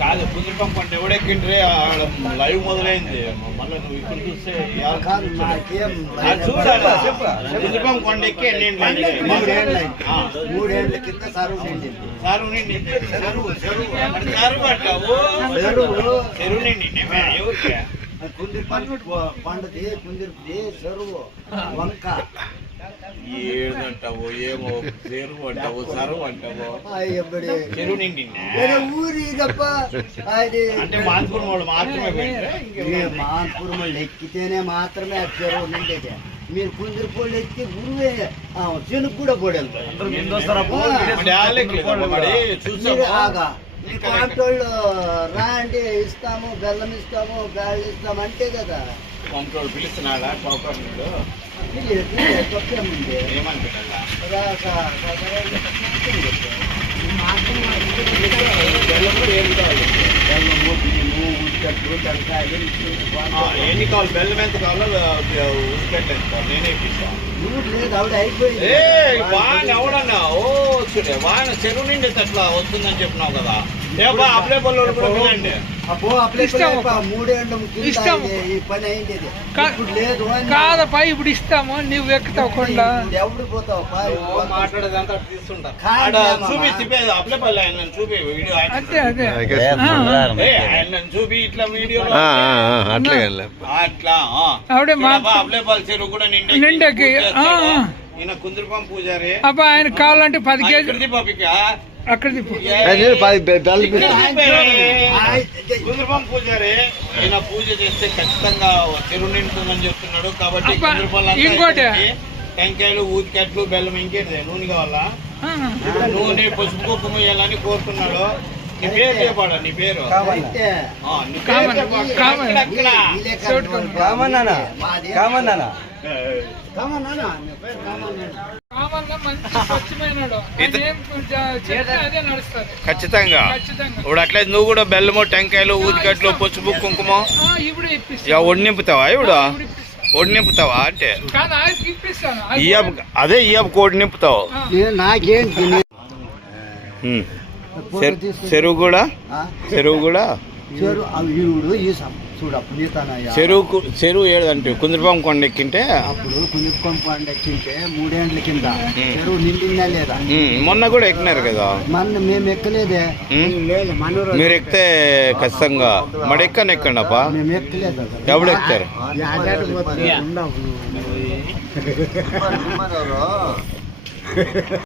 కాదు కుదిరిపం పంట ఎవడెక్కిండ్రే లైవ్ మొదలైంది. మళ్ళీ నువ్వు ఇప్పుడు చూస్తే కుదిరిపం కొండ ఎక్కి మూడేళ్ల కింద సరువు నిండింది. చెరువు పట్టావు చెరువు నిండి ఎవరికి కుందిరి పండుది కుందిరి చెరువు వంక ఏదంటావు ఏమో చెరువు అంటావు సరువు అంటావు చెరువు నిండి ఊరిగప్ప అంటే మాన్పూర్ వాళ్ళు మాత్రమే మాన్పూర్ వాళ్ళు ఎక్కితేనే మాత్రమే ఆ చెరువు నిండేది. మీరు కుందిరి పోళ్ళు ఎక్కి ఊరువే చెనుకు కూడా పోడెళ్తారు. పాటోళ్ళు రాండి ఇస్తాము బెల్లం ఇస్తాము గాలి ఇస్తాము అంటే కదా. పంటోళ్ళు పిలుస్తున్నాడా కోకర్లు ఎన్ని కావాలి బెల్లం ఎంత కావాలో ఉసిపెట్టు ఎంత కావాలి నేనే ఇప్పిస్తాను. లేదు ఆవిడ అయిపోయింది. వాన ఎవడన్నా ఓ చూడే వాన చెరువు నిండి అట్లా వస్తుందని చెప్పినావు కదా. అప్లై పళ్ళు కూడా వినండి. కాదపా ఇప్పుడు ఇస్తాము నువ్వు ఎక్కుతావు కొండ ఎవడు పోతావు మాట్లాడేదంతా తీసుకుంటా చూపి అప్లై పళ్ళు ఆయన చూపి వీడియో అంతే అదే ఆయన చూపి ఇట్లా వీడియో అట్లా ఆవిడే అప్లై పళ్ళు చెరువు కూడా నిండకి ఈయన కుందిరిపం పూజారి అబ్బా ఆయన కావాలంటే 10 కేజీలు అక్కడ కుందిరిపం పూజారి ఈయన పూజ చేస్తే ఖచ్చితంగా చెరువు నిండుతుందని చెప్తున్నాడు. కాబట్టి ఇంకోటి టెంకాయలు ఊదికట్లు బెల్లం ఇంకేంటి నూనె కావాలా నూనె పసుపు కుప్పం వేయాలని కోరుతున్నాడు. నీ పేరు చెప్పాడా నీ పేరు ఖచ్చితంగా ఇప్పుడు అట్లయితే నువ్వు కూడా బెల్లము టెంకాయలు ఊదికట్లు పసుపు కుంకుమ ఒడి నింపుతావా ఇప్పుడు కోడి నింపుతావా అంటే అదే ఇయ్యపు కోడి నింపుతావు. నాకేంటి చెరువు కూడా చెరువు ఏడంటే కుందిరిపం కొండ ఎక్కింటే అప్పుడు కుందిరిపం కొండ ఎక్కింటే 3 ఏళ్ల కింద చెరువు నిండిందా లేదా? మొన్న కూడా ఎక్కినారు కదా. మేము ఎక్కలేదే. మీరు ఎక్కితే ఖచ్చితంగా మరి ఎక్కండి అప్ప. మేము ఎక్కలేదు. ఎవడు ఎక్కుతారు?